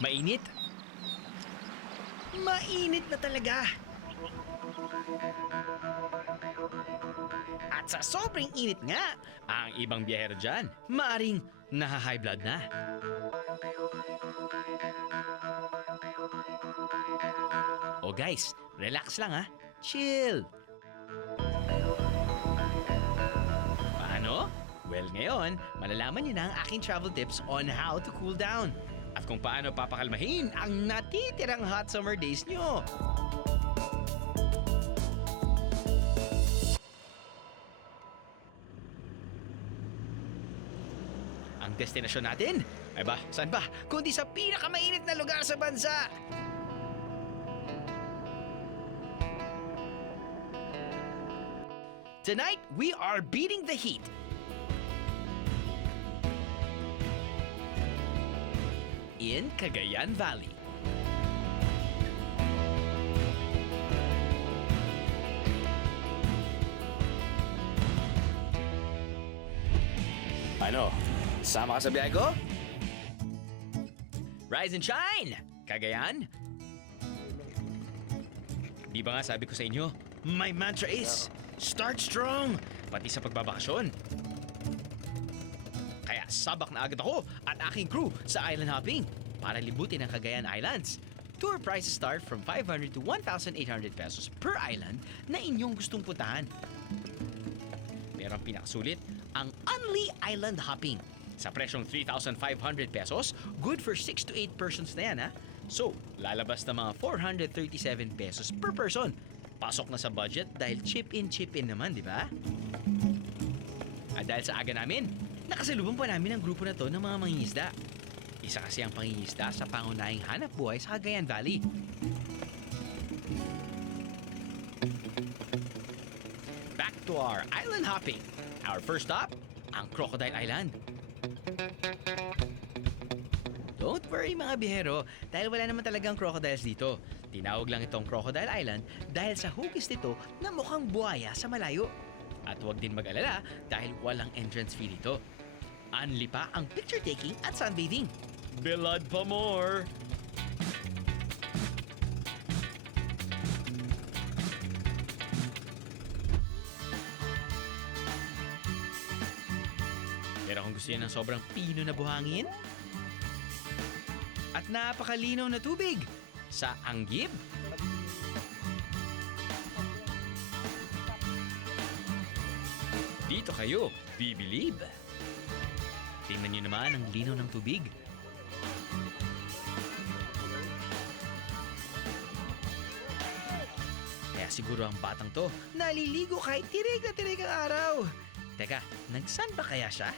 Mainit? Mainit na talaga! At sa sobrang init nga, ang ibang biyahero dyan, maaring naha-high blood na. O guys, relax lang ha. Chill. Paano? Well ngayon, malalaman niyo na ang aking travel tips on how to cool down. At kung paano papakalmahin ang natitirang hot summer days nyo. Ang destinasyon natin? Ay ba, saan ba? Kundi sa pinakamainit na lugar sa bansa! Tonight, we are beating the heat. In Cagayan Valley. Ano? Sama ka sa biyahe ko? Rise and shine! Cagayan? Di ba nga sabi ko sa inyo, my mantra is, start strong! Pati sa pagbabakasyon. Kaya sabak na agad ako at aking crew sa island hopping para libutin ang Cagayan Islands. Tour prices start from 500 to 1,800 pesos per island na inyong gustong puntahan. Pero ang pinakasulit, ang Unli Island Hopping. Sa presyong 3,500 pesos, good for 6 to 8 persons na yan ha. So, lalabas na mga 437 pesos per person. Pasok na sa budget dahil chip in naman, di ba? At dahil sa aga namin, nakasalubong pa namin ang grupo na to ng mga mangingisda. Isa kasi ang pangingisda sa pangunahing hanap buhay sa Cagayan Valley. Back to our island hopping. Our first stop, ang Crocodile Island. Don't worry mga bihero, dahil wala naman talagang crocodiles dito. Tinawag lang itong Crocodile Island dahil sa hugis nito na mukhang buhaya sa malayo. At huwag din mag-alala dahil walang entrance fee dito. Unli pa ang picture taking at sunbathing. Bilad pa more! Pero kung gusto niyo ng sobrang pino na buhangin at napakalinaw na tubig sa Anguib, dito kayo bibilib. Tingnan niyo naman ang linaw ng tubig. Kaya siguro ang batang to naliligo kahit tirig na tirig ang araw. Teka, nagsan ba kaya siya?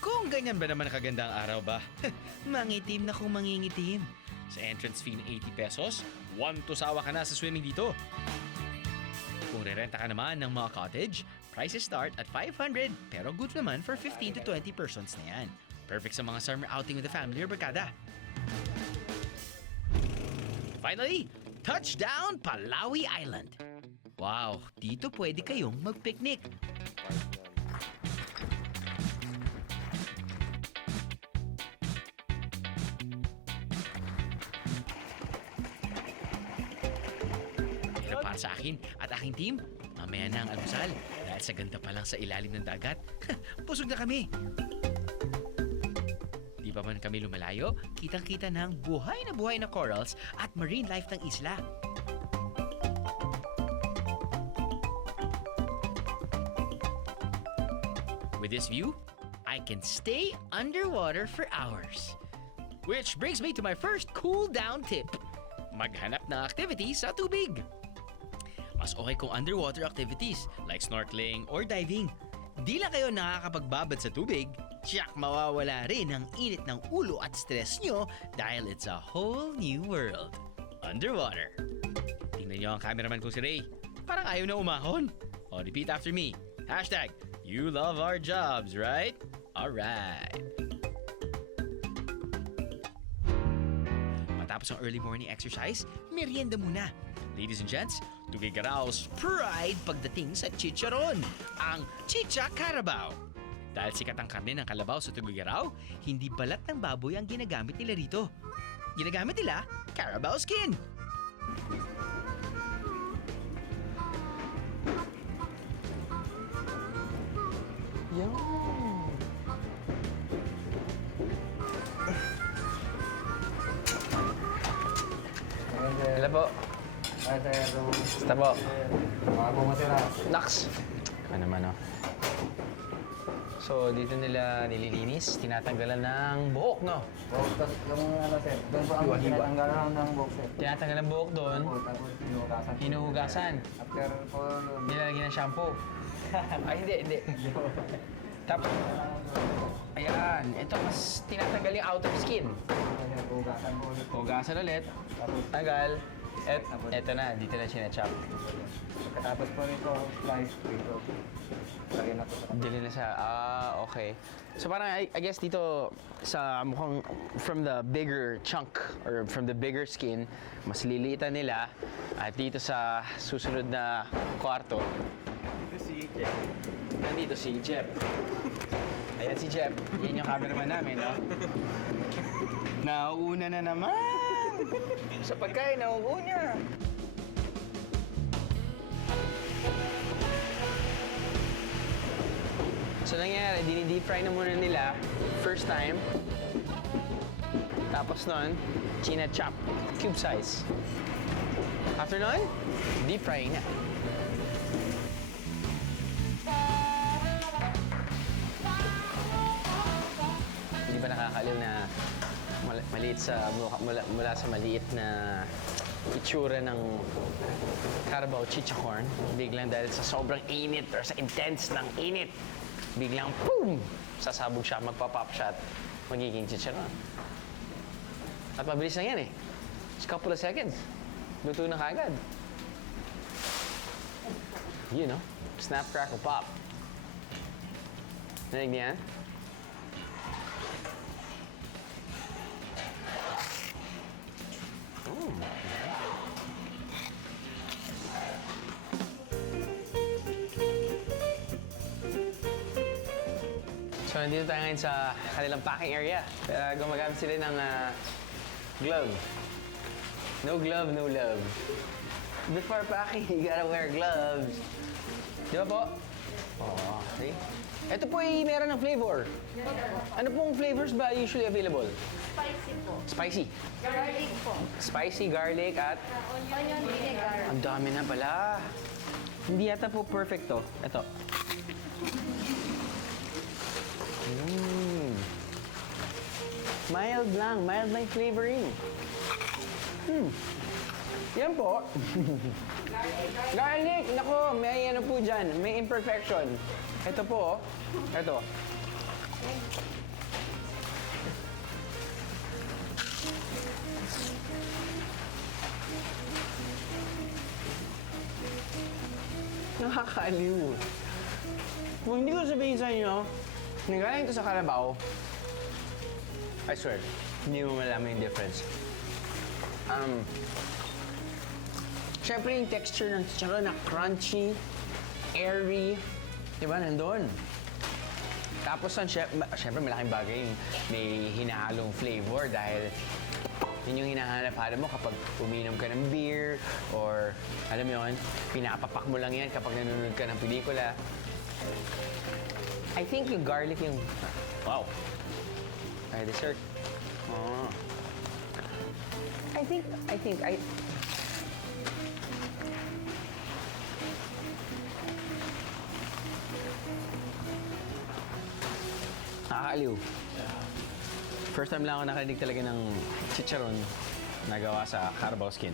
Kung ganyan ba naman kaganda ang araw ba? Mangitim na kung mangingitim. Sa entrance fee ng 80 pesos, 1 to sawa ka na sa swimming dito. Kung rerenta ka naman ng mga cottage, prices start at 500 pero good naman for 15 to 20 persons na yan. Perfect sa mga summer outing with the family or barkada. Finally, touchdown Palawi Island. Wow, dito pwede kayong mag-picnic. Pero para sa akin at aking team, mamaya na ang almusal dahil sa ganda pa lang sa ilalim ng dagat. Pusog na kami. Di pa man kami lumalayo, kitang-kita na ang buhay na corals at marine life ng isla. With this view, I can stay underwater for hours. Which brings me to my first cool down tip. Maghanap ng activity sa tubig. Mas okay kung underwater activities like snorkeling or diving. Di lang kayo nakakapagbabad sa tubig, tiyak mawawala rin ang init ng ulo at stress nyo dahil it's a whole new world. Underwater. Tingnan nyo ang cameraman ko si Ray. Parang ayaw na umahon. O, repeat after me. Hashtag, you love our jobs, right? Alright. Matapos ang early morning exercise, merienda muna. Ladies and gents, Tugigarao's pride pagdating sa chicharon, ang Chicha Carabao. Dahil sikat ang karne ng kalabaw sa Tugigarao, hindi balat ng baboy ang ginagamit nila rito. ginagamit nila Carabao skin. Hello po. Ay, sir. Basta po. Mga pumatira. Naks! Ano naman, oh. So, dito nila nililinis, tinatanggalan ng buhok, no? Tapos yung ano, sir. Doon po ang Hiwa-hiwa. tinatanggalan ng box, sir. Tinatanggalan ng buhok doon, Tapos hinugasan. hinuhugasan, After po yun. nilalagyan ng shampoo. Ay, hindi. Tapos, ayan, ito mas tinatanggal yung outer skin. Hugasan po ulit. Hugasan ulit, Tapos, tanggal, eto na, dito na sinachop. pagkatapos po nito, slice dito. Lagyan na po sa Dili na siya. Okay. So parang I guess dito sa mukhang from the bigger chunk or from the bigger skin, mas liliitan nila. At dito sa susunod na kwarto, nandito si Jeb. Ayan si Jeb. Yan yung cameraman namin, no? Nauuna na naman! Sa pagkain, nauuna! So nangyari, dini-deep fry na muna nila first time. Tapos nun, china-chop, cube size. After nun, deep frying na. Hindi ba nakakaliw na maliit sa mula sa maliit na itsura ng Carabao chichacorn, biglang dahil sa sobrang init or sa intense ng init, biglang boom! Sasabog siya, magpa-pop shot, magiging chicharon. At mabilis lang yan eh. Just couple of seconds. Luto na kagad. You know, snap, crackle, pop. Narinig niya yan? So, nandito tayo ngayon sa kanilang packing area. Gumagamit sila ng glove. No glove, no love. Before packing, you gotta wear gloves. Di ba po? Oo, see? Ito po ay meron ng flavor. Ano pong flavors ba usually available? Spicy po. Spicy. Garlic po. Spicy, garlic, at Onion vinegar. ang dami na pala. Hindi yata po perfect to. Ito. Mild lang yung flavoring. Yan po. Garlic! Nako, may ano po dyan. May imperfection. Ito po, ito. Nakakaliw. Kung hindi ko sabihin sa inyo, nanggaling ito sa Carabao, I swear, hindi mo malaman yung difference. Siyempre yung texture ng chicharon na crunchy, airy, di ba, nandun. Tapos siyempre malaking bagay yung may hinahalong flavor dahil yun yung hinahanap-hanap mo kapag uminom ka ng beer or alam mo yun, pinapapak mo lang yan kapag nanonood ka ng pelikula. I think yung garlic yung... Wow! Ay, dessert. Oh. I think... Nakakaaliw. First time lang ako nakarinig talaga ng chicharon na gawa sa Carabao skin.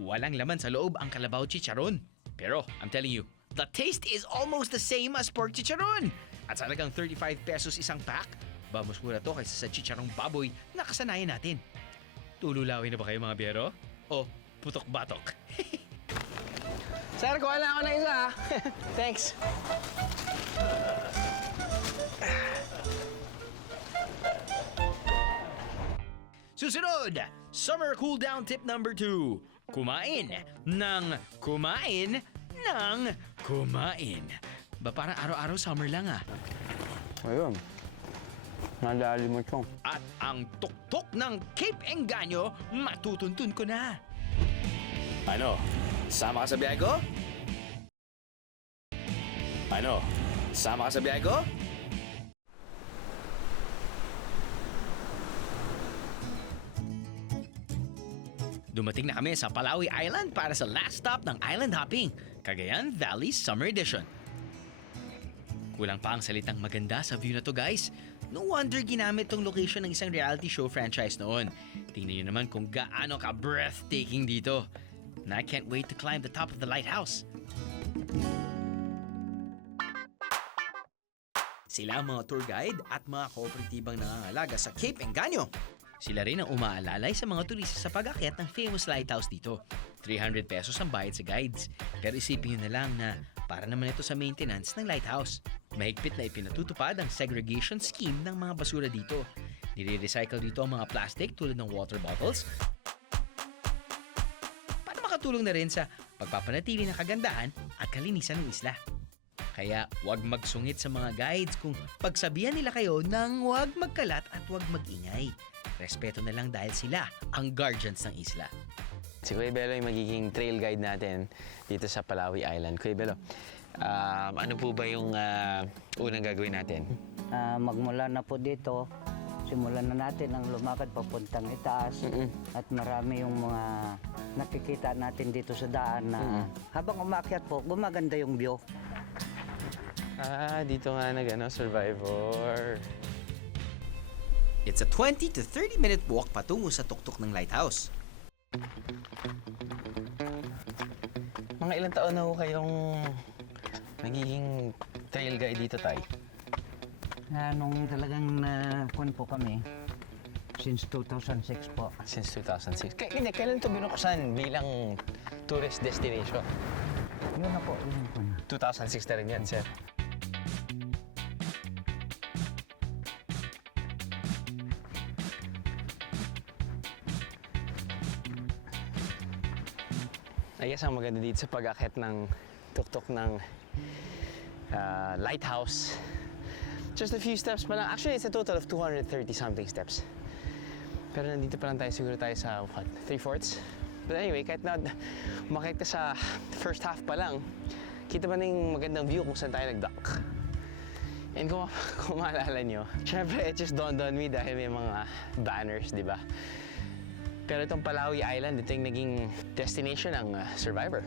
Walang laman sa loob ang kalabaw chicharon. Pero, I'm telling you, the taste is almost the same as pork chicharon. At sa halagang 35 pesos isang pack, ba mas mura to kaysa sa chicharong baboy na kasanayan natin. Tululawin na ba kayo mga biyero? O putok-batok? Sir, kuha lang ako ng isa. Thanks. Susunod, summer cool down tip number 2. Kumain ng kumain ng kumain. Ba parang araw-araw summer lang ah. Ayun. Nadali mo, Chong. At ang tuktok ng Cape Engaño, matutuntun ko na. Ano? Sama ka sa biyahe ko? Ano? Sama ka sa biyahe ko? Dumating na kami sa Palawi Island para sa last stop ng island hopping, Cagayan Valley Summer Edition. Kulang pa ang salitang maganda sa view na to, guys. No wonder ginamit tong location ng isang reality show franchise noon. Tingnan nyo naman kung gaano ka breathtaking dito. And I can't wait to climb the top of the lighthouse. Sila ang mga tour guide at mga kooperatibang nangangalaga sa Cape Engaño. Sila rin ang umaalalay sa mga turista sa pag-akyat ng famous lighthouse dito. 300 pesos ang bayad sa guides. Pero isipin nyo na lang na para naman ito sa maintenance ng lighthouse. Mahigpit na ipinatutupad ang segregation scheme ng mga basura dito. Nire-recycle dito ang mga plastic tulad ng water bottles para makatulong na rin sa pagpapanatili ng kagandahan at kalinisan ng isla. Kaya huwag magsungit sa mga guides kung pagsabihan nila kayo ng huwag magkalat at huwag magingay. Respeto na lang dahil sila ang guardians ng isla. Si Kuya Belo yung magiging trail guide natin dito sa Palawi Island. Kuya Belo, ano po ba yung unang gagawin natin? Magmula na po dito, simulan na natin ang lumakad papuntang itaas at marami yung mga nakikita natin dito sa daan na habang umakyat po, gumaganda yung view. Dito nga Survivor. It's a 20 to 30 minute walk patungo sa tuktok ng lighthouse. Mga ilang taon na ho kayong nagiging trail guide dito, Tay? Nung talagang nakuan po kami, since 2006 po. Since 2006. Kailan ito binuksan bilang tourist destination? Yun na po, yun po na. 2006 na rin yan, sir. I guess ang maganda dito sa pag-akyat ng tuktok ng lighthouse. Just a few steps pa lang. Actually, it's a total of 230 something steps. Pero nandito pa lang tayo, siguro tayo sa, 3/4? But anyway, kahit na umakyat ka sa first half pa lang, kita ba na yung magandang view kung saan tayo nag-dock. And kung maalala nyo, syempre, it just dawned on me dahil may mga banners, di ba? Pero itong Palawi Island, ito yung naging destination ng Survivor.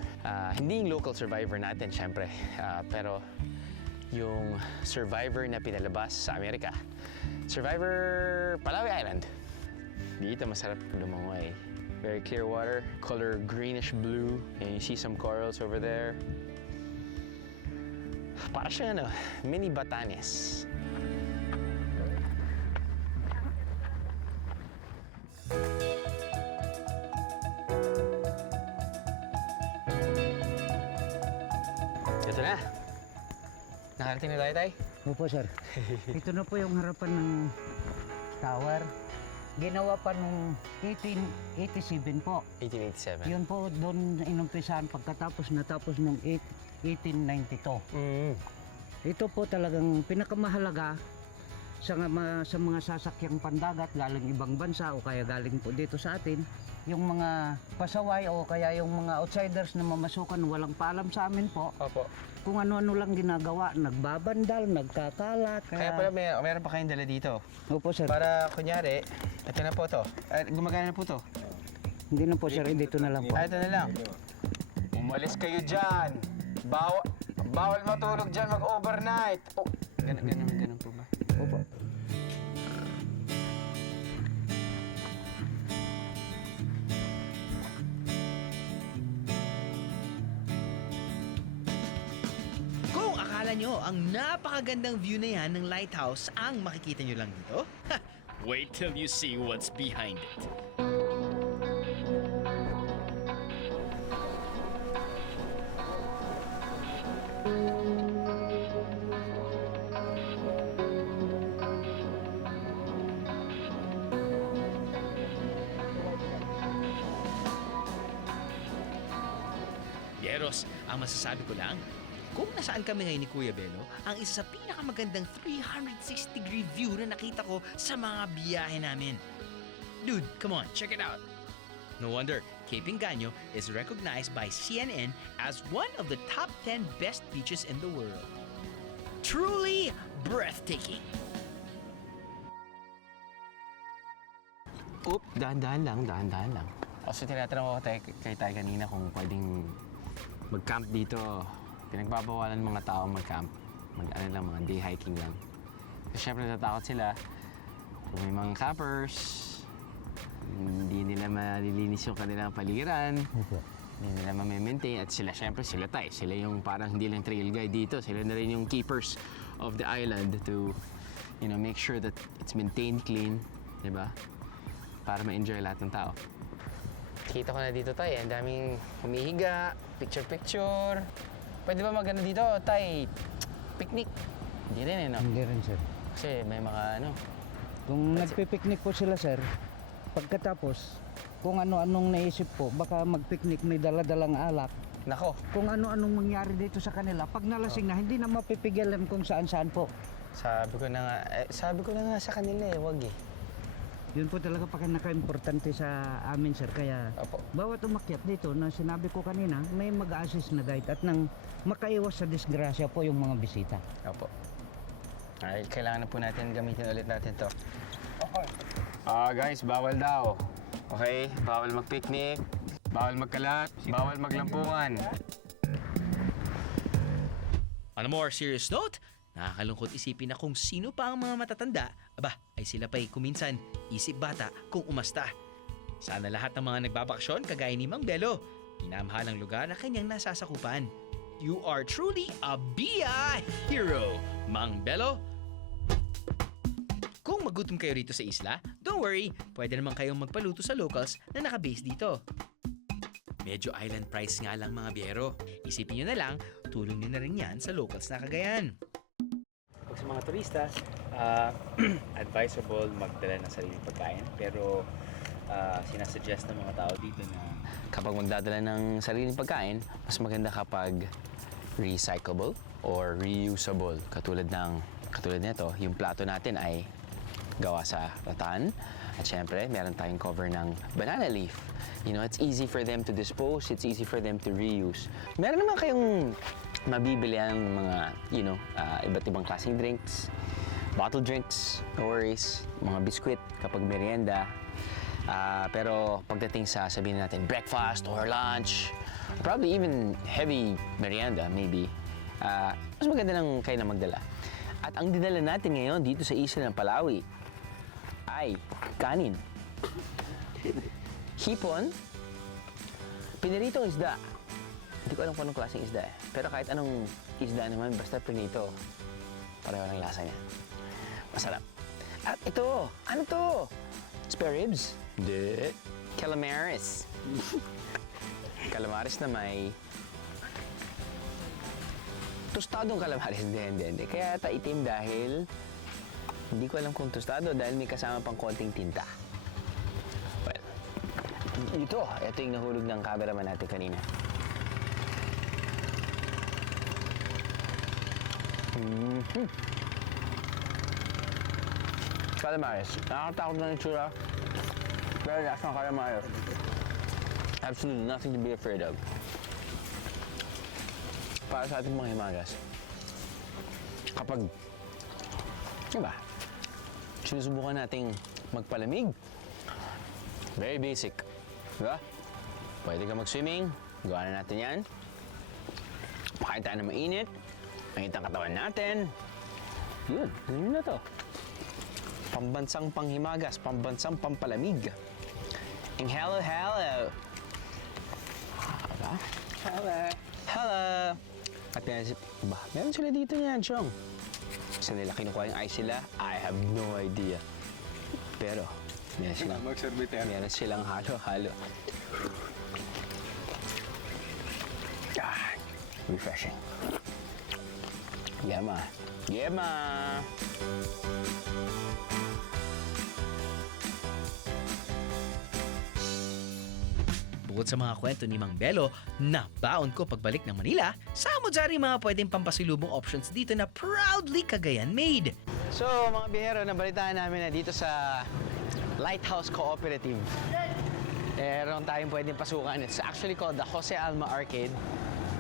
Hindi yung local Survivor natin, syempre. Pero yung Survivor na pinalabas sa Amerika. Survivor Palawi Island. Dito masarap lumangoy. Very clear water, color greenish blue. And you see some corals over there. Para siyang mini Batanes. Ito na. Nakarating na tayo, Tay? Opo, sir. Ito na po yung harapan ng tower. Ginawa pa nung 1887 po. 1887. Yun po doon inumpisahan pagkatapos natapos nung 1892. Ito po talagang pinakamahalaga sa mga sasakyang pandagat galing ibang bansa o kaya galing po dito sa atin. Yung mga pasaway o kaya yung mga outsiders na mamasukan walang paalam sa amin po. Opo. Kung ano-ano lang ginagawa, nagbabandal, nagkakalat. Kaya pala meron pa kayong dala dito. Opo, sir. Para kunyari, ito na po to. Gumagana na po to. Hindi na po, sir. Dito na lang po. Ito na lang. Umalis kayo dyan. Bawal matulog dyan mag-overnight. Oh, Ganun po ba? Opo. Kung akala nyo ang napakagandang view na yan ng lighthouse ang makikita nyo lang dito, wait till you see what's behind it. Yeros, ang masasabi ko lang, Kung nasaan kami ngayon ni Kuya Bello, ang isa sa pinakamagandang 360-degree view na nakita ko sa mga biyahe namin. Dude, come on, check it out. No wonder, Cape Engaño is recognized by CNN as one of the top 10 best beaches in the world. Truly breathtaking. Oop, dahan-dahan lang. Kasi tinatanong ko kay Tay kanina kung pwedeng mag-camp dito. Pinagbabawalan ng mga tao mag-camp. Mga day hiking lang. Kasi syempre natatakot sila. Kung may mga campers, hindi nila malilinis yung kanilang paligiran. Hindi nila ma-maintain. At sila, syempre sila Tay. Sila yung parang hindi lang trail guide dito. Sila na rin yung keepers of the island to, make sure that it's maintained clean. Diba? Para ma-enjoy lahat ng tao. Kita ko na dito, Tay. Ang daming humihiga, picture-picture. Pwede ba maganda dito, Tay? Picnic? Hindi rin, no? Hindi rin, sir. Kasi may mga Kung nagpipiknik po sila, sir, pagkatapos, kung ano-anong naisip po, baka magpiknik may dala-dalang alak. Nako, Kung ano-anong mangyari dito sa kanila, pag nalasing na, hindi na mapipigilan kung saan-saan po. sabi ko na nga sa kanila wag eh. Yun po talaga pinaka-importante sa amin, sir. Kaya Opo. bawat umakyat dito, na sinabi ko kanina, may mag-assist na guide at nang makaiwas sa disgrasya po yung mga bisita. Opo. Ay, kailangan na po natin gamitin ulit natin to. Okay. Guys, bawal daw. Okay? Bawal mag-picnic, bawal magkalat, bawal maglampungan. On a more serious note, nakakalungkot isipin na kung sino pa ang mga matatanda, ay sila pa'y kuminsan isip bata kung umasta. Sana lahat ng mga nagbabakasyon kagaya ni Mang Bello, minamahal ang lugar na kanyang nasasakupan. You are truly a BI hero, Mang Bello. Kung magutom kayo rito sa isla, don't worry, pwede naman kayong magpaluto sa locals na nakabase dito. Medyo island price nga lang mga biyero. Isipin nyo na lang, tulong nyo na rin yan sa locals na Cagayan. Pag sa mga turista, advisable magdala ng sariling pagkain. Pero sinasuggest ng mga tao dito na Kapag magdadala ng sariling pagkain, mas maganda kapag recyclable or reusable. Katulad nito, yung plato natin ay gawa sa rattan. At syempre, meron tayong cover ng banana leaf. It's easy for them to dispose, it's easy for them to reuse. Meron naman kayong mabibili ang mga, iba't ibang klaseng drinks, bottle drinks, no worries, mga biskwit kapag merienda. Pero pagdating sa sabihin natin breakfast or lunch, probably even heavy merienda maybe, mas maganda lang kayo na magdala. At ang dinala natin ngayon dito sa isla ng Palawi ay kanin, hipon, piniritong isda. Hindi ko alam kung anong klaseng isda eh. Pero kahit anong isda naman, basta pinito, pareho ng lasa niya. Masarap. At ito, ano to? Spare ribs? Hindi. Calamares. Calamares na may tostadong calamares. Hindi. Kaya itim dahil hindi ko alam kung tostado dahil may kasama pang konting tinta. Well, ito yung nahulog ng cameraman natin kanina. Calamares. Nakakatakot na ng tsura. Pero lasa ng calamares. Absolutely nothing to be afraid of. Para sa ating mga himagas, kapag, sinusubukan nating magpalamig, very basic. Diba? Pwede ka mag-swimming, gawa na natin yan. Pakain tayo na mainit, mainit ang katawan natin. Yun na to. Pambansang panghimagas, pambansang pampalamig. Hello. Hello. At meron sila dito niyan, Chong. Saan nila kinukuha yung ice sila? I have no idea. Pero, meron silang halo-halo. Refreshing. Yema. Bukod sa mga kwento ni Mang Belo na baon ko pagbalik ng Manila, samot-sari mga pwedeng pampasilubong options dito na proudly Cagayan made. So, mga biyahero, nabalitaan namin na dito sa Lighthouse Cooperative, meron tayong pwedeng pasukan. It's actually called the Jose Alma Arcade.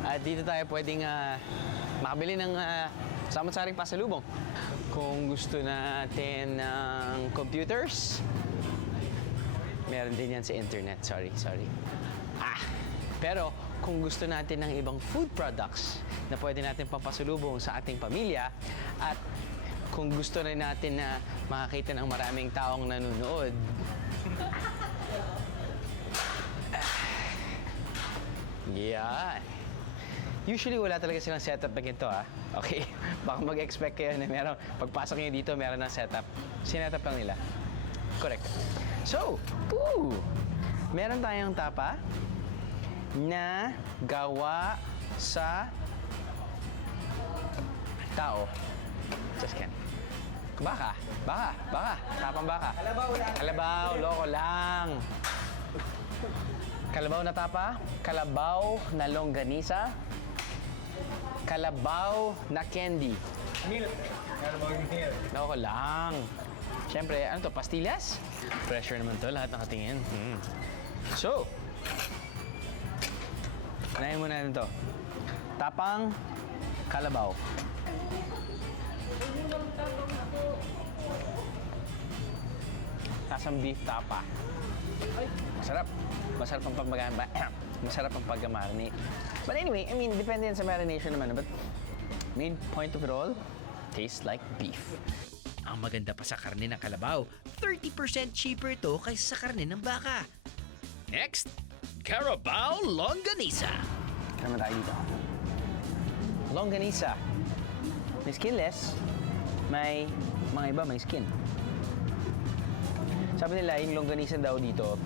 At dito tayo pwedeng makabili ng samot-saring pasalubong. Kung gusto natin ng computers, meron din yan sa internet. Sorry. Pero kung gusto natin ng ibang food products na pwede natin pampasalubong sa ating pamilya, at kung gusto rin natin na makakita ng maraming taong nanonood, yeah. Usually, wala talaga silang setup na ganito, ha? Okay? Baka mag-expect kayo na meron, pagpasok nyo dito, meron ng setup. Sinetup lang nila. Correct. So, meron tayong tapa na gawa sa tao. Just kidding. Baka. Tapang baka. Kalabaw, loko lang. Kalabaw na tapa, kalabaw na longganisa, kalabaw na candy. Milk. Kalabaw yung milk. Loko lang. Siyempre, ano to, pastillas? Pressure naman to, lahat nakatingin. So, unahin muna natin to. Tapang kalabaw. Asam beef tapa. Masarap. Masarap ang pag-marinate. But anyway, I mean, depende yan sa marination naman. But main point of it all, tastes like beef. Ang maganda pa sa karne ng kalabaw, 30% cheaper ito kaysa sa karne ng baka. Next, Carabao Longanisa. Ano naman tayo dito? Longanisa. May skinless. May mga iba may skin. Sabi nila, yung longganisa daw dito,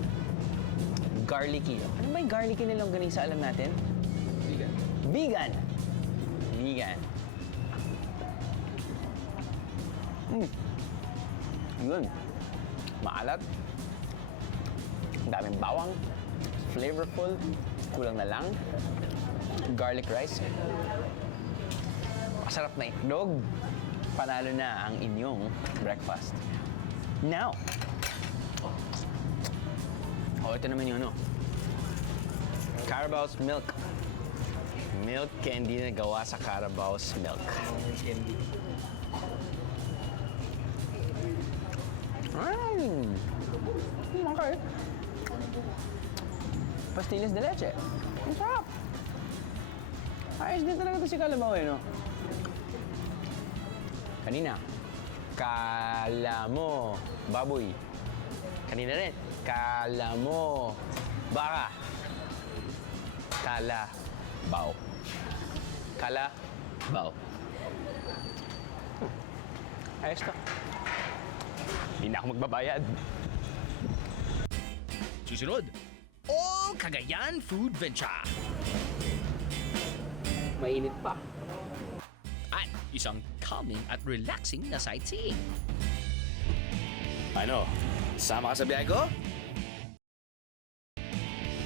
garlicky. Ano ba yung garlicky na longganisa, alam natin? Vegan. Yun. Maalat. Ang daming bawang. Flavorful. Kulang na lang. Garlic rice. Masarap na itlog. Panalo na ang inyong breakfast. Now, ito naman yung ano. Carabao's milk. Milk candy na gawa sa Carabao's milk. Candy. Okay. Pastillas de leche. Ang sarap. Ayos din talaga ito si Calabao, no? Kanina, kalamo, baboy. Kanina rin, kalamo, baka. Kalabaw. Kalabaw. Ayos to. Hindi na ako magbabayad. Susunod, All Cagayan Food Venture. Mainit pa. At isang calming at relaxing na sightseeing. Ano? Sama ka sa biyahe ko?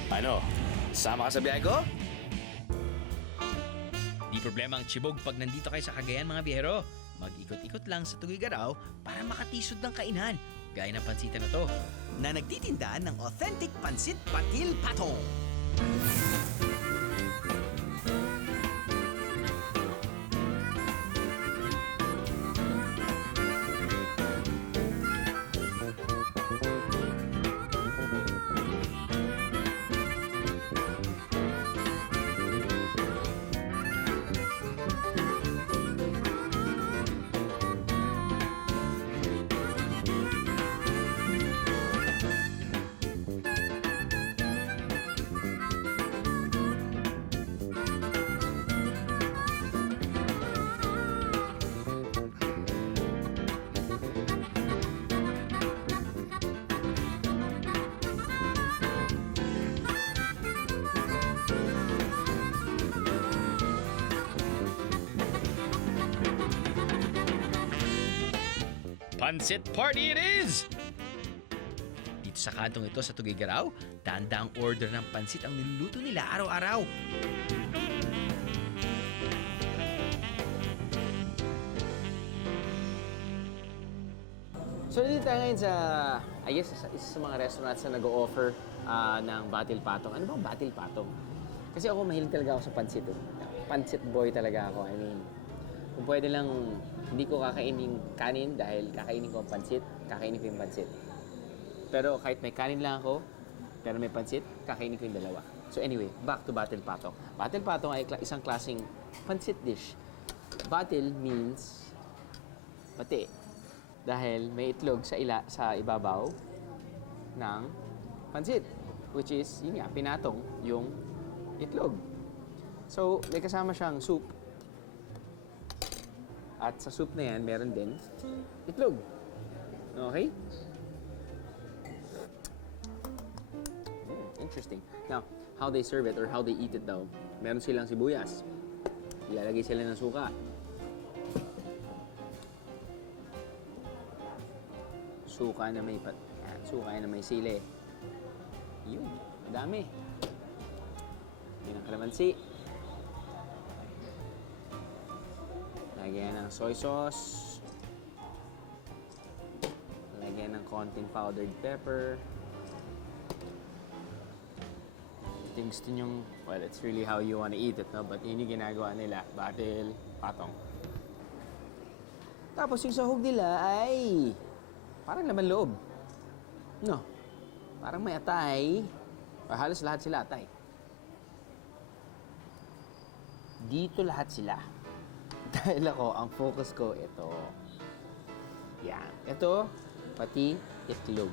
Ano? Sama ka sa biyahe ko? Di problema ang chibog pag nandito kayo sa Cagayan, mga biyahero. Mag-ikot-ikot lang sa Tugigaraw para makatisod ng kainan. Gaya ng pansitan na to, na nagtitinda ng authentic pansit patil patong. Pansit party it is! Dito sa kantong ito sa Tugigaraw, tanda ang order ng pansit ang niluluto nila araw-araw. So, dito tayo ngayon sa, I guess, isa sa mga restaurants na nag-o-offer ng batil patong. Ano bang batil patong? Kasi ako, mahilig talaga ako sa pansit. Pansit boy talaga ako. I mean, kung pwede lang, hindi ko kakainin kanin dahil kakainin ko ang pansit, kakainin ko yung pansit. Pero kahit may kanin lang ako, pero may pansit, kakainin ko yung dalawa. So anyway, back to batil patong. Batil patong ay isang klaseng pansit dish. Batil means pati. Dahil may itlog sa ibabaw ng pansit, which is, yun nga, pinatong yung itlog. So, may kasama siyang soup. At sa soup na yan, meron din itlog. Okay? Interesting. Now, how they serve it or how they eat it daw, meron silang sibuyas. Ilalagay sila ng suka. Suka na may sili. Yun, madami. Yan ang kalamansi. Lagyan ng soy sauce. Lagyan ng konting powdered pepper. Ito yung gusto nyong, well, it's really how you want to eat it, no? But yun yung ginagawa nila, batil patong. Tapos yung sahog nila ay parang laman loob. No. Parang may atay. Halos lahat sila atay. Dito lahat sila. Dahil ako, ang focus ko, ito. Yan. Ito, pati itlog.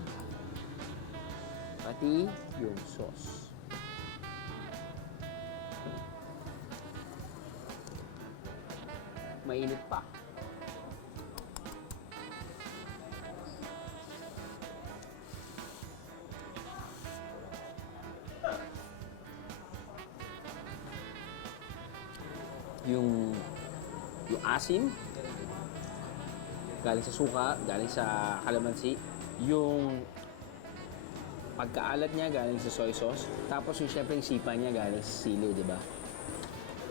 Pati yung sauce. Mainit pa. Yung asin, galing sa suka, galing sa kalamansi. Yung pagkaalat niya, galing sa soy sauce. Tapos yung syempre yung sipa niya, galing sa sili, di ba?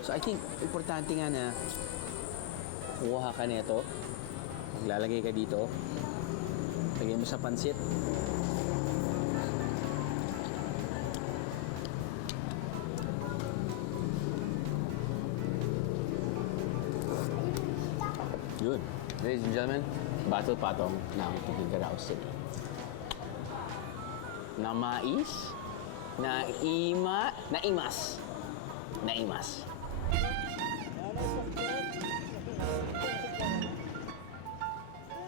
So I think, importante nga na kuha ka nito, maglalagay ka dito, lagay mo sa pansit. Good. Ladies and gentlemen, batil patong ng Tugigaraw City. Na mais, naimas.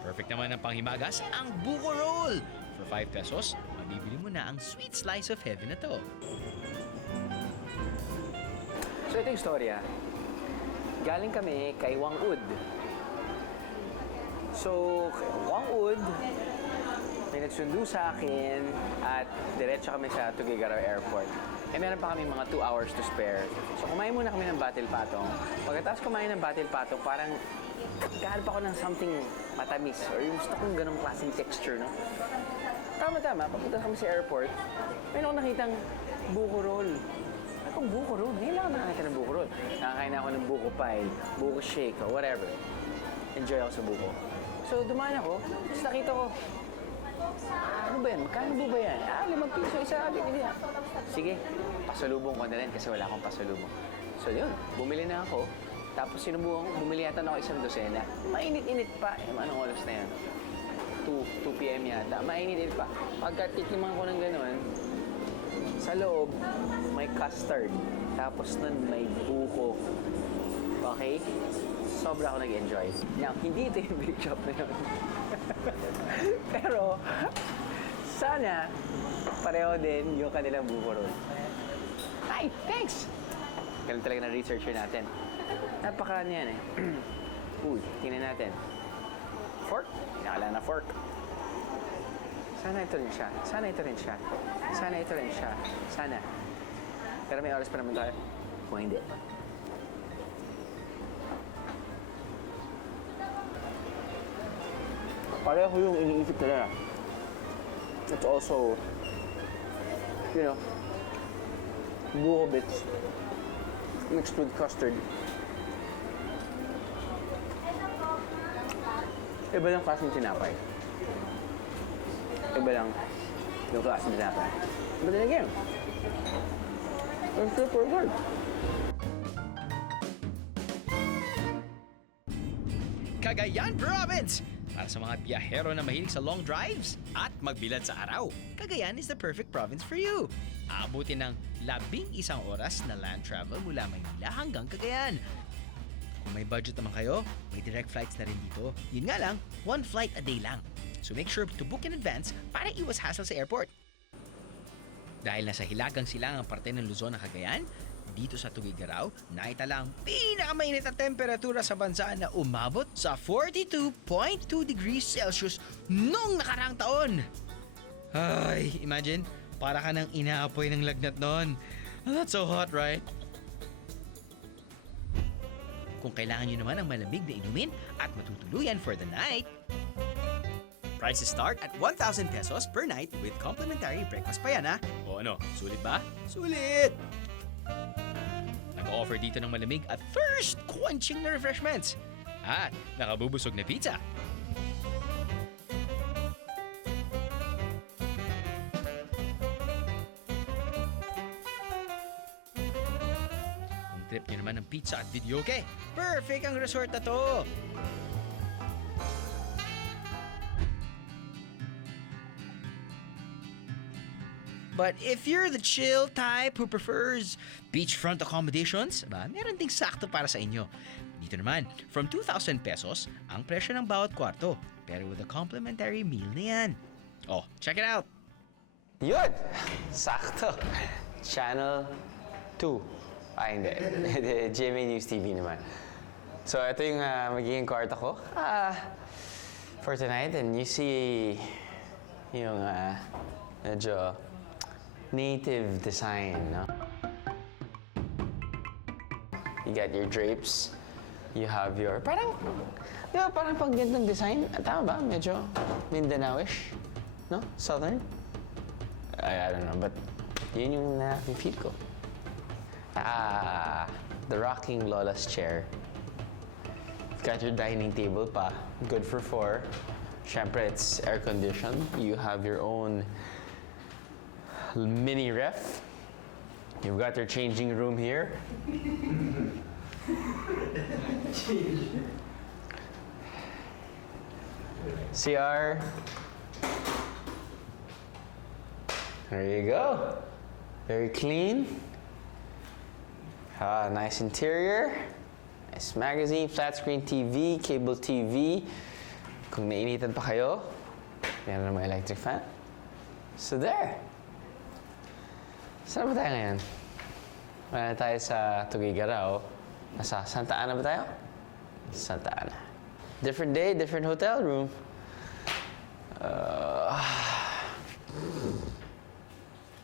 Perfect naman ang panghimagas, ang buko roll. For 5 pesos, mabibili mo na ang sweet slice of heaven na to. So ito yung storya. Galing kami kay Wang Ud. So, Wang Ud, may nagsundo sa akin at diretso kami sa Tugigaraw Airport. Eh, meron pa kami mga 2 hours to spare. So, kumain muna kami ng batil patong. Pagkatapos kumain ng batil patong, parang kahanap ako ng something matamis or yung gusto kong ganong klaseng texture, no? Tama-tama, papunta kami sa airport, may ako nakitang buko roll. Akong buko roll? Ngayon lang ako nakakita ng buko roll. Nakakain ako ng buko pie, buko shake, or whatever. Enjoy ako sa buko. So, dumaan ako, tapos nakita ko, ano ba yan? Magkano ba yan? 5 piso isa. Sige, pasalubong ko na rin kasi wala akong pasalubong. So, yun, bumili na ako. Tapos bumili yata na ako isang dosena. Mainit-init pa. Anong oras na yan? 2 p.m. yata. Mainit-init pa. Pagka tikman ko ng ganun, sa loob, may custard. Tapos nun, may buko. Okay? Sobra ako nag-enjoy. Now, hindi ito yung big shop na yun. Pero, sana, pareho din yung kanilang buko roll. Hi, thanks! Ganun talaga na researcher natin. Napaka yan eh. Uy, tingnan natin. Fork? Nakala na fork. Sana ito rin siya. Sana ito rin siya. Sana ito rin siya. Sana. Pero may oras pa naman tayo. Kung hindi. Pareho yung iniisip nila. It's also, you know, buko bits mixed with custard. Iba lang klaseng tinapay. Iba lang yung klaseng tinapay. But then again, it's super good. Cagayan Province! Para sa mga biyahero na mahilig sa long drives at magbilad sa araw, Cagayan is the perfect province for you. Abutin ng 11 oras na land travel mula Maynila hanggang Cagayan. Kung may budget naman kayo, may direct flights na rin dito. Yun nga lang, 1 flight a day lang. So make sure to book in advance para iwas hassle sa airport. Dahil nasa hilagang silangang parte ng Luzon na Cagayan, dito sa Tuguegarao, naitala ang pinakamainit na temperatura sa bansa na umabot sa 42.2 degrees Celsius noong nakaraang taon. Ay, imagine, para ka nang inaapoy ng lagnat noon. That's so hot, right? Kung kailangan nyo naman ng malamig na inumin at matutuluyan for the night, prices start at 1,000 pesos per night with complimentary breakfast pa yan, ha? O ano, sulit ba? Sulit! Nag-offer dito ng malamig at thirst-quenching na refreshments. At nakabubusog na pizza. Kung trip nyo naman ng pizza at videoke, perfect ang resort na to! But if you're the chill type who prefers beachfront accommodations, meron ding sakto para sa inyo. Dito naman, from 2,000 pesos ang presyo ng bawat kwarto. Pero with a complimentary meal na yan. Oh, check it out! Yun! Sakto. Channel 2. Hindi. GMA News TV naman. So, ito yung magiging kwarto ko for tonight. And you see yung medyo native design, no? You got your drapes. You have your... Parang... Di ba parang pag ganitong design? Tama ba? Medyo Mindanao-ish? No? Southern? I don't know, but yun yung na-feel ko. The rocking Lola's chair. You've got your dining table pa. Good for 4. Siyempre, it's air-conditioned. You have your own mini ref. You've got your changing room here. CR. There you go. Very clean. Nice interior. Nice magazine, flat screen TV, cable TV. Kung nainitan pa kayo, meron naman electric fan. So there. Saan ba tayo ngayon? Wala tayo sa Tuguegarao. Nasa Santa Ana ba tayo? Santa Ana. Different day, different hotel room.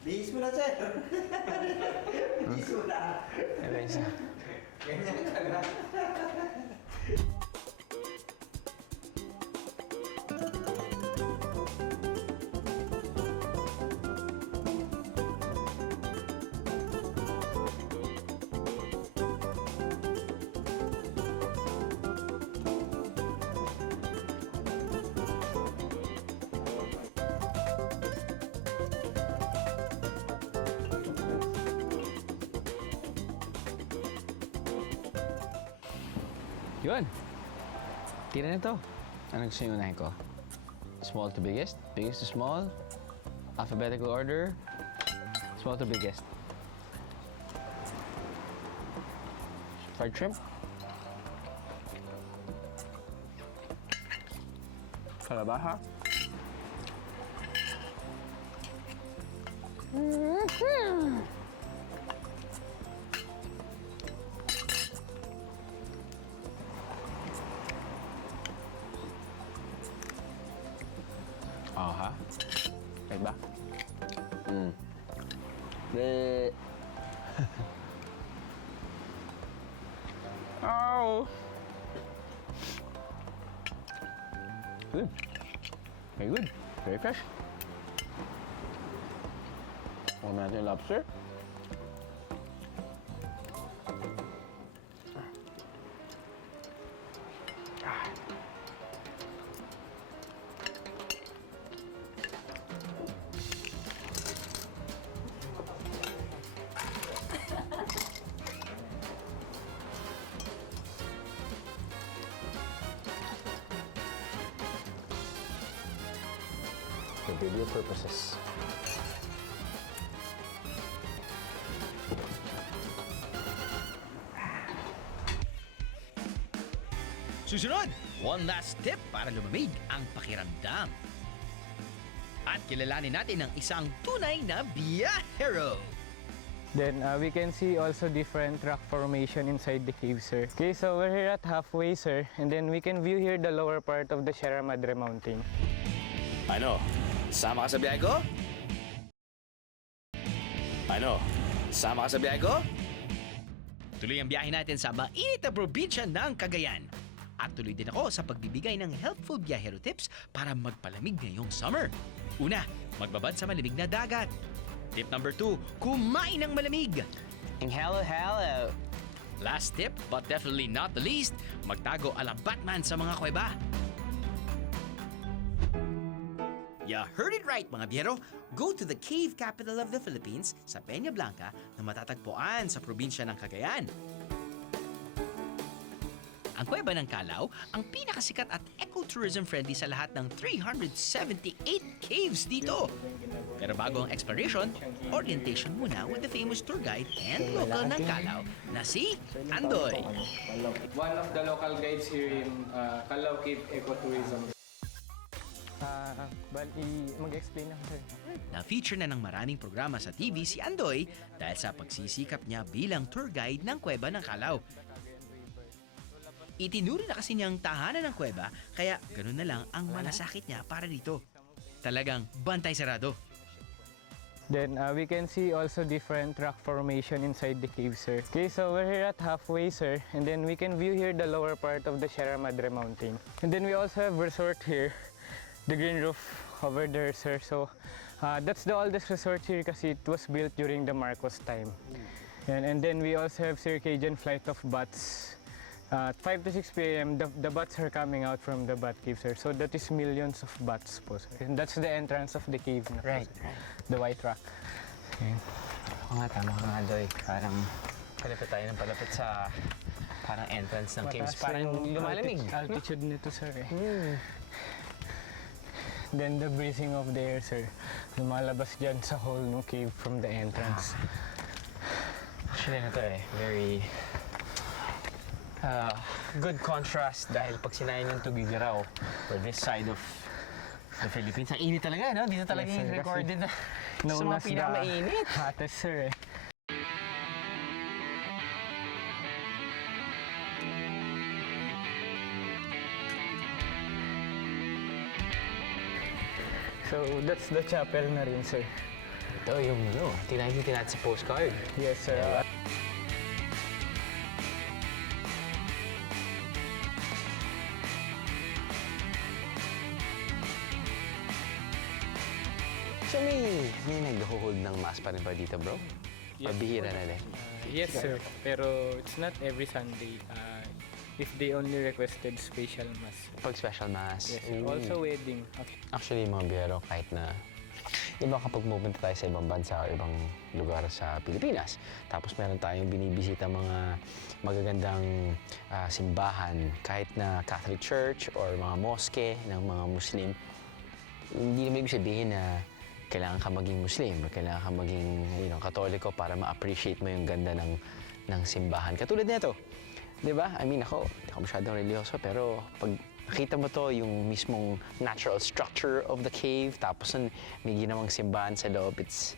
Bihis mo na, sir. Bihis mo na. Ganyan ka na. Yun. Tira na to. Ano gusto yung unahin ko? Small to biggest? Biggest to small? Alphabetical order? Small to biggest. Fried shrimp? Calabaha? Ha? Right ba? Bleh. Ow! Good. Very good. Very fresh. Huwag natin yung lobster. For video purposes. Susunod, one last tip para lumamig ang pakiramdam. At kilalanin natin ang isang tunay na biyahero. Then we can see also different rock formation inside the cave, sir. Okay, so we're here at halfway, sir, and then we can view here the lower part of the Sierra Madre Mountain. Ano? Sama ka sa biyahe ko? Ano? Sama ka sa biyahe ko? Tuloy ang biyahe natin sa mainit na probinsya ng Cagayan. At tuloy din ako sa pagbibigay ng helpful biyahero tips para magpalamig ngayong summer. Una, magbabad sa malamig na dagat. Tip number 2, kumain ng malamig. Hello, hello. Last tip, but definitely not the least, magtago ala Batman sa mga kuweba. You heard it right, mga biyero. Go to the cave capital of the Philippines sa Peña Blanca na matatagpuan sa probinsya ng Cagayan. Ang Kuweba ng Calao, ang pinakasikat at ecotourism-friendly sa lahat ng 378 caves dito. Pero bago ang exploration, orientation muna with the famous tour guide and local ng Calao na si Andoy. One of the local guides here in Calao Cave Ecotourism. Mag-explain ako, sir. Na-feature na ng maraming programa sa TV si Andoy dahil sa pagsisikap niya bilang tour guide ng Kuweba ng Calao. Itinuro na kasi niyang tahanan ng kuweba, kaya ganoon na lang ang malasakit niya para dito. Talagang bantay sarado. Then we can see also different rock formation inside the cave, sir. Okay, so we're here at halfway, sir, and then we can view here the lower part of the Sierra Madre Mountain. And then we also have resort here, the green roof over there, sir. So that's the oldest resort here kasi it was built during the Marcos time. And then we also have circadian flight of bats. At 5 to 6 p.m., the bats are coming out from the bat cave, sir. So that is millions of bats po, sir. And that's the entrance of the cave na po, Right, sir. The white rock. Ayan. Oo nga, tama ka nga, Doy. Parang palapit tayo ng palapit sa parang entrance ng caves. Mataas Parang yung lumalamig. altitude nito, sir. Then the breathing of the air, sir. Lumalabas dyan sa hole ng cave from the entrance. Actually, na to very good contrast dahil pag sinayin yung Tugigaraw for this side of the Philippines, ang init talaga, no? Dito talaga Yes, sir, yung kasi recorded na sa Known mga as the pinakamainit. hottest, sir, eh. So, that's the chapel na rin, sir. Ito yung tinakita natin sa postcard. Yes, sir. So may nag-hold ng mass pa rin ba dito, bro? Yes. Pabihira na din. Yes, sir. Pero it's not every Sunday. If they only requested special mass. Pag special mass. Yes, sir. Ooh. Also wedding. Okay. Actually, mga biyero, kahit na di ba kapag pupunta tayo sa ibang bansa o ibang lugar sa Pilipinas, tapos meron tayong binibisita mga magagandang simbahan, kahit na Catholic Church or mga moske ng mga Muslim, hindi naman ibig sabihin na kailangan ka maging Muslim o kailangan ka maging Katoliko para ma-appreciate mo yung ganda ng simbahan. Katulad nito, di ba? I mean, ako, hindi ako masyadong religyoso, pero pag nakita mo to, yung mismong natural structure of the cave, tapos may ginawang simbahan sa loob, it's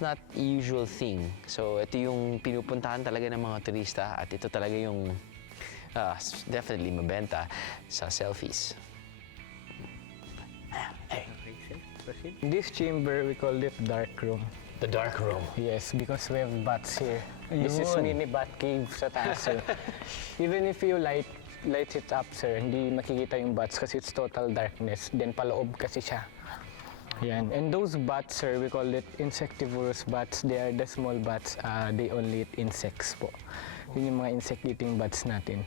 not a usual thing. So, ito yung pinupuntahan talaga ng mga turista at ito talaga yung definitely mabenta sa selfies. In this chamber, we call it dark room. The dark room. Yes, because we have bats here. This is Yun. mini bat cave sa taas, sir. Even if you light it up, sir, hindi makikita yung bats kasi it's total darkness. Then paloob kasi siya. Yan. And those bats, sir, we call it insectivorous bats. They are the small bats. They only eat insects po. Yun yung mga insect-eating bats natin.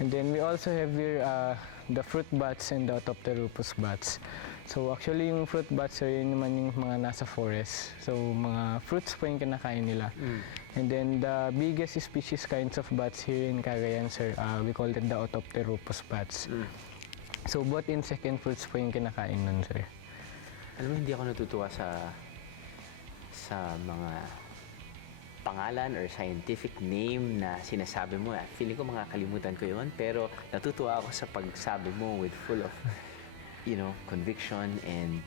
And then we also have here the fruit bats and the Autopteropus bats. So actually yung fruit bats, sir, yun naman yung mga nasa forest. So mga fruits po yung kinakain nila. And then the biggest species kinds of bats here in Cagayan, sir, we call it the Autopteropus bats. So both insect and fruits po yung kinakain nun, sir. Alam mo, hindi ako natutuwa sa mga pangalan or scientific name na sinasabi mo. Feeling ko makakalimutan ko yun, pero natutuwa ako sa pagsabi mo with full of, conviction and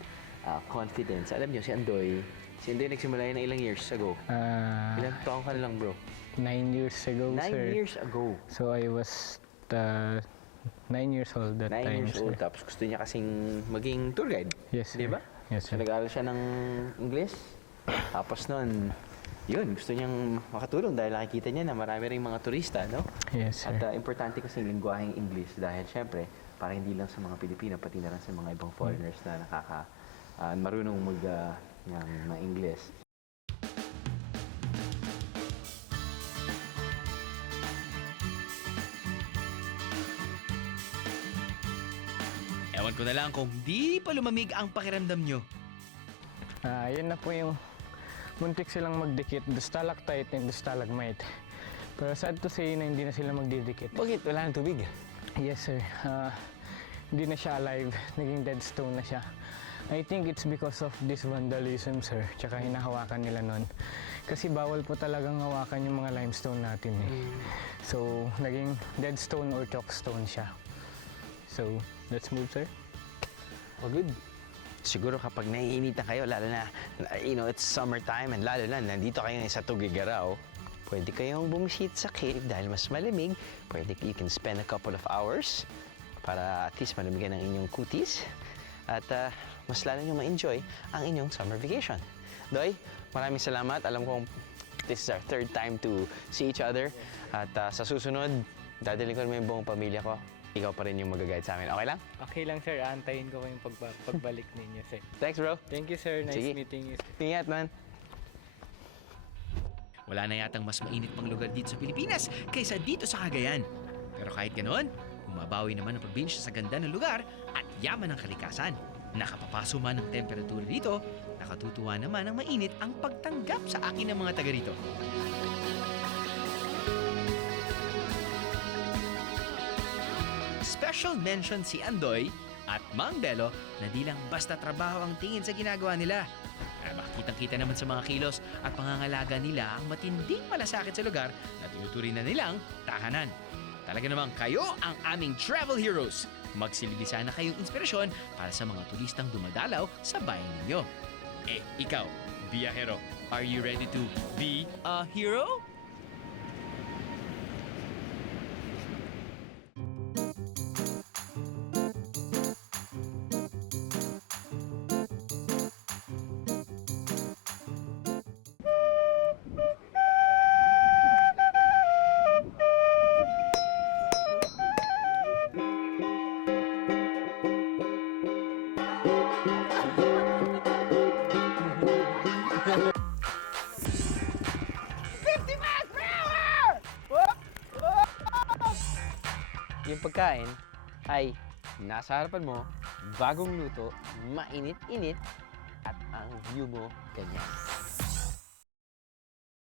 confidence. Alam niyo, si Andoy nagsimula yun na ilang years ago. Ilang taong ka na lang, bro? 9 years ago, 9 sir. years ago. So I was 9 years old that 9 time, years old. sir. Tapos gusto niya kasing maging tour guide. Yes, sir. Di ba? Yes, So sir. nag-aaral siya ng English. Tapos noon, yun, gusto niyang makatulong dahil nakikita niya na marami ring mga turista, no? Yes, sir. At importante kasi yung lingwaheng English dahil syempre, para hindi lang sa mga Pilipino, pati na rin sa mga ibang foreigners na marunong ng English. Ewan ko na lang kung di pa lumamig ang pakiramdam nyo. Yan na po yung muntik silang magdikit, the stalactite and the stalagmite. Pero sad to say na hindi na sila magdidikit. Bakit? Wala nang tubig. Yes, sir. Hindi na siya alive. Naging dead stone na siya. I think it's because of this vandalism, sir. Tsaka hinahawakan nila nun. Kasi bawal po talagang hawakan yung mga limestone natin eh. So, naging dead stone or chalk stone siya. So, let's move, sir. Oh, good. Siguro kapag naiinitan kayo, lalo na, it's summertime and lalo na, nandito kayo sa Tugigaraw, pwede kayong bumisit sa cave dahil mas malamig. Pwede, you can spend a couple of hours para at least malamigan ang inyong kutis. At mas lalo nyo ma-enjoy ang inyong summer vacation. Doy, maraming salamat. Alam kong this is our third time to see each other. At sa susunod, dadalhin ko naman yung buong pamilya ko. Ikaw pa rin yung mag-guide sa amin. Okay lang? Okay lang, sir. Antayin ko kayong pagbalik ninyo, sir. Thanks, bro. Thank you, sir. Nice Sige. meeting you. Ingat, man. Wala na yatang mas mainit pang lugar dito sa Pilipinas kaysa dito sa Cagayan. Pero kahit ganoon, bumabawi naman ang probinsya sa ganda ng lugar at yaman ng kalikasan. Nakapapaso man ang temperatura dito, nakatutuwa naman ang mainit ang pagtanggap sa akin ng mga taga rito. Special mention si Andoy at Mang Belo na di lang basta trabaho ang tingin sa ginagawa nila. Makitang-kita naman sa mga kilos at pangangalaga nila ang matinding malasakit sa lugar na tinuturing na nilang tahanan. Talaga namang kayo ang aming travel heroes. Magsilbi sana kayong inspirasyon para sa mga turistang dumadalaw sa bayan ninyo. Ikaw, biyahero, are you ready to be a hero? Yung pagkain ay nasa harapan mo, bagong luto, mainit-init, at ang view mo ganyan.